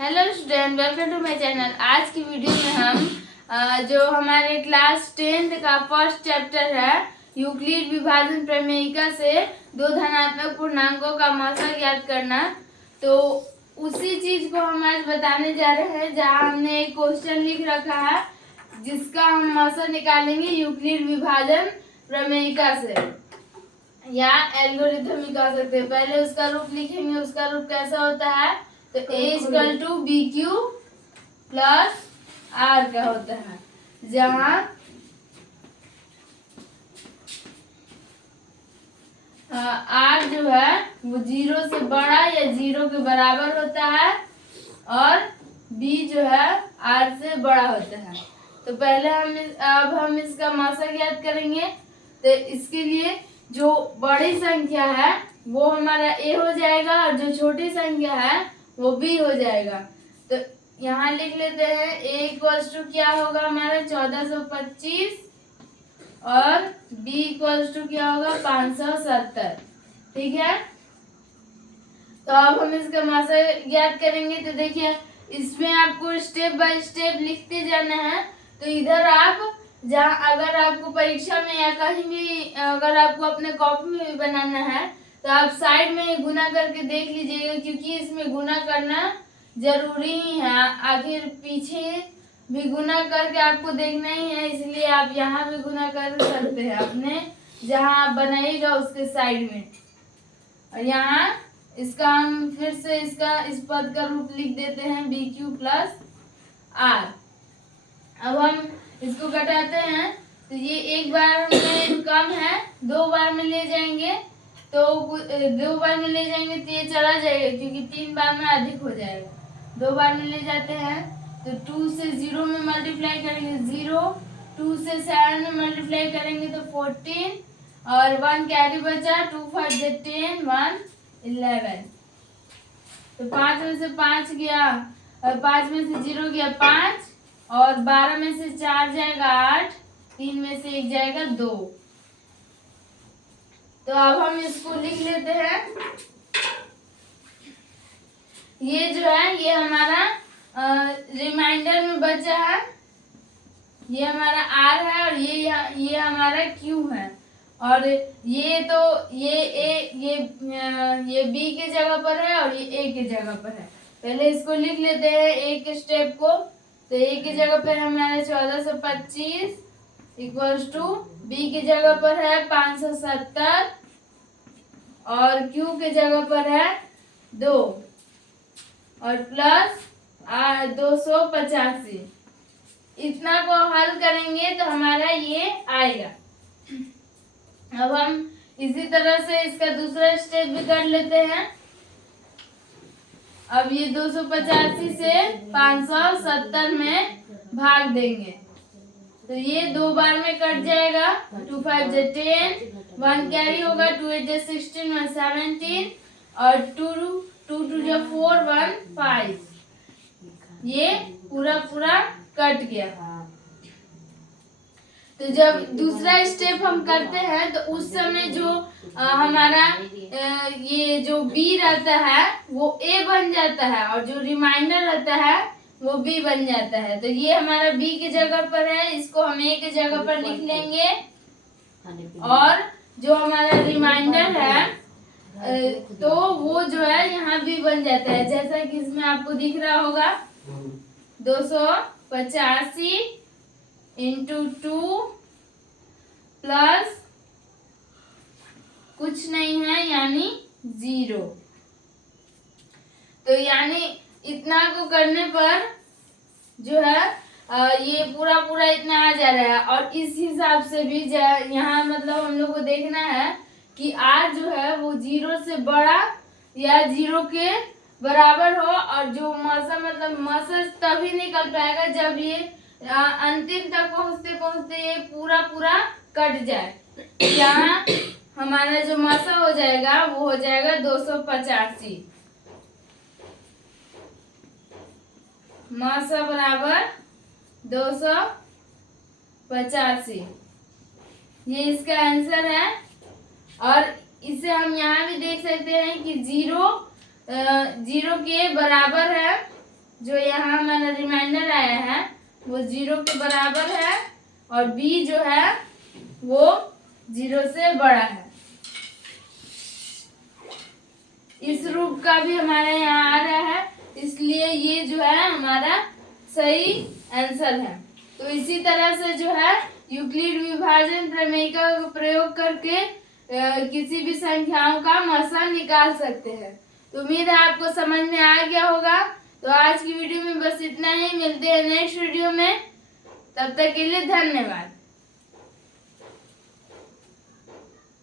Hello student, welcome to my channel. आज की video में हम जो हमारे क्लास 10th का फर्स्ट चैप्टर है यूक्लिड विभाजन प्रमेयिका से दो धनात्मक पूर्णांकों का मौसा ज्ञात करना, तो उसी चीज को हम आज बताने जा रहे हैं। जहां हमने एक क्वेश्चन लिख रखा है जिसका हम मौसा निकालेंगे यूक्लिड विभाजन प्रमेयिका से या एल्गोरिथम भी कह सकते हैं। पहले उसका रूप लिखेंगे। उसका रूप कैसा होता है, तो A=BQ प्लस R का होता है, जहाँ R जो है वो 0 से बड़ा या 0 के बराबर होता है और B जो है R से बड़ा होता है। तो पहले अब हम इसका मौसा ज्ञात करेंगे। तो इसके लिए जो बड़ी संख्या है वो हमारा A हो जाएगा और जो छोटी संख्या है वो B हो जाएगा। तो यहाँ लिख लेते हैं A क्या होगा हमारा 1425 और B क्या होगा 570। ठीक है, तो अब हम इसका मौसा ज्ञात करेंगे। तो देखिए, इसमें आपको स्टेप बाय स्टेप लिखते जाना है। तो इधर आप जहाँ अगर आपको परीक्षा में या कहीं भी अगर आपको अपने कॉपी में भी बनाना है तो आप साइड में गुना करके देख लीजिएगा, क्योंकि इसमें गुना करना जरूरी ही है। आखिर पीछे भी गुना करके आपको देखना ही है, इसलिए आप यहाँ भी गुना कर सकते हैं अपने जहाँ आप बनाइएगा उसके साइड में। और यहाँ इसका हम फिर से इस पद का रूप लिख देते हैं BQ प्लस R। अब हम इसको घटाते हैं तो ये एक बार में कम है, दो बार में ले जाएंगे तो दो बार में ले जाएंगे तो ये चला जाएगा, क्योंकि 3 बार में अधिक हो जाएगा। 2 बार में ले जाते हैं तो 2 से 0 में मल्टीप्लाई करेंगे 0, 2 से 7 में मल्टीप्लाई करेंगे तो 14 और 1 कैरी बचा, 2 5 10, 1 11। तो 5 में से 5 गया और 5 में से 0 गया 5 और 12 में से 4 जाएगा 8, 3 में से 1 जाएगा 2। तो अब हम इसको लिख लेते हैं। ये जो है ये हमारा रिमाइंडर में बचा है, ये हमारा R है और ये हमारा Q है। और ये तो ये B के जगह पर है और ये A के जगह पर है। पहले इसको लिख लेते हैं एक स्टेप को। तो A की जगह पर हमारा 1425 इक्वल्स टू B की जगह पर है 570 और Q के जगह पर है 2 और प्लस 285। इतना को हल करेंगे तो हमारा ये आएगा। अब हम इसी तरह से इसका दूसरा स्टेप भी कर लेते हैं। अब ये 285 से 570 में भाग देंगे तो ये 2 बार में कट जाएगा। 2 5 10, 1 कैरी होगा, 2 8 16, 1 17 और 2 2 4, 1 5। ये पूरा कट गया। तो जब दूसरा स्टेप हम करते हैं तो उस समय जो हमारा ये जो B रहता है वो A बन जाता है और जो रिमाइंडर रहता है वो B बन जाता है। तो ये हमारा B की जगह पर है, इसको हम A की जगह पर लिख लेंगे। और जो हमारा रिमाइंडर है तो वो जो है यहाँ B बन जाता है, जैसा कि इसमें आपको दिख रहा होगा 285 इंटू 2 प्लस कुछ नहीं है यानी 0। तो यानी इतना को करने पर जो है ये पूरा इतना आ जा रहा है। और इस हिसाब से भी यहाँ मतलब हम लोग को देखना है कि R जो है वो 0 से बड़ा या 0 के बराबर हो। और जो मौसा मतलब मौसा तभी निकल पाएगा जब ये अंतिम तक पहुंचते ये पूरा कट जाए। यहाँ हमारा जो मौसा हो जाएगा वो हो जाएगा 285। मौसा बराबर 285, ये इसका आंसर है। और इसे हम यहाँ भी देख सकते हैं कि 0 के बराबर है जो यहाँ हमारा रिमाइंडर आया है वो 0 के बराबर है और b जो है वो 0 से बड़ा है। इस रूप का भी हमारे यहाँ आ रहा है, इसलिए ये जो है हमारा सही आंसर है। तो इसी तरह से जो है यूक्लिड विभाजन प्रमेय का प्रयोग करके किसी भी संख्याओं का मसा निकाल सकते हैं। तो उम्मीद है आपको समझ में आ गया होगा। तो आज की वीडियो में बस इतना ही, मिलते हैं नेक्स्ट वीडियो में, तब तक के लिए धन्यवाद।